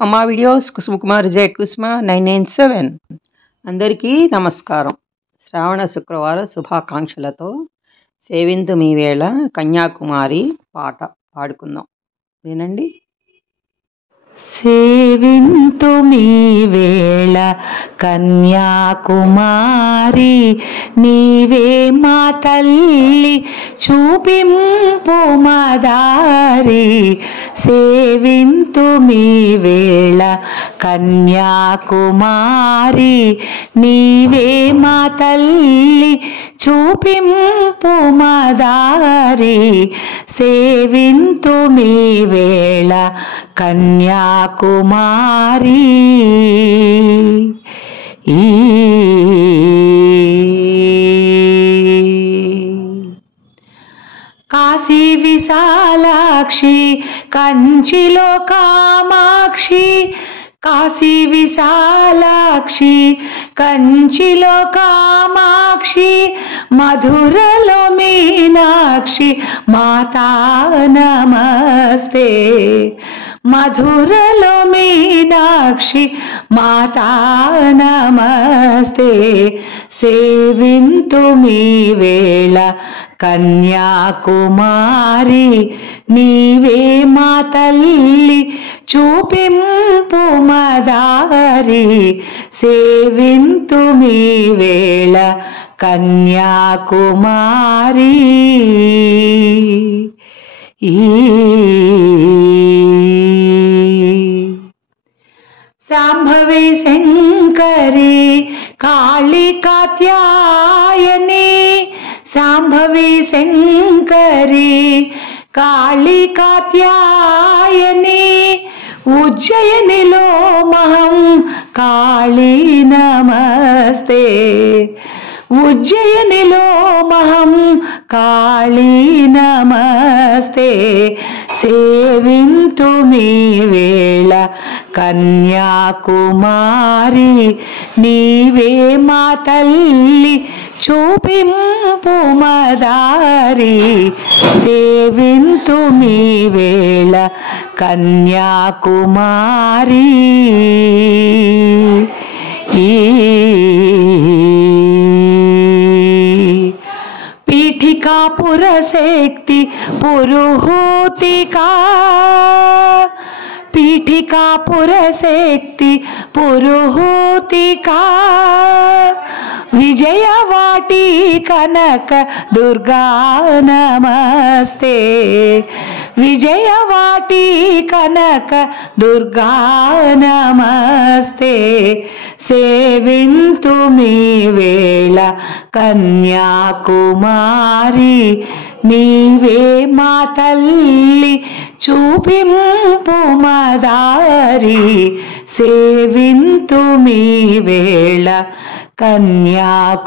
అమ్మా videos Kusumakumar Z కుసుమ 997. అందరికీ నమస్కారం. శ్రావణ శుక్రవారం శుభాకాంక్షలతో సేవింతు మీ వేళ కన్యాకుమారి పాట పాడుకుందాం, వినండి. సేవింతు మీ వేళ కన్యాకుమారి, నీవే మా తల్లి చూపింపు మదారి. సేవింతు మీ వేళ కన్యాకుమారి, నీవే మా తల్లి చూపింపు మదారి. సేవింతు మీ వేళ కన్యాకుమారి. కాశీ విశాలాక్షి కంచిలో కామాక్షి, కాశీ విశాలాక్షి కంచిలో కామాక్షి, మధురలో మీనాక్షి మాతా నమస్తే. మధురలో మీనాక్షి మాతా నమస్తే. సేవింతు మీ వేళ కన్యాకుమారి, నీవే మా తల్లి చూపింపు మదారి. సేవింతు మీ వేళ కన్యాకుమారి. శాంభవి శంకరి కాళీ కాత్యాయని, శాంభవి శంకరి కాళీ కాత్యాయని, ఉజ్జయినిలో మహం కాళీ నమస్తే. ఉజ్జయినిలో మహం కాళీ నమస్తే. సేవింతు మీ వేళ కన్యాకుమారి, నీవే మా తల్లి చూపింపు మదారి. సేవింతు మీ వేళ కన్యాకుమారి. పీఠికాపుర శక్తి పురుహూతికా, పీఠికాపుర శక్తి పురుహూతికా, విజయవాటి కనక దుర్గా నమస్తే. విజయవాటి కనక దుర్గా నమస్తే. సేవింతు మీ వేళ కన్యాకుమారి, నీవే మా తల్లి చూపింపు మదారి. సేవింతు మీ వేళ కన్యాకుమారి.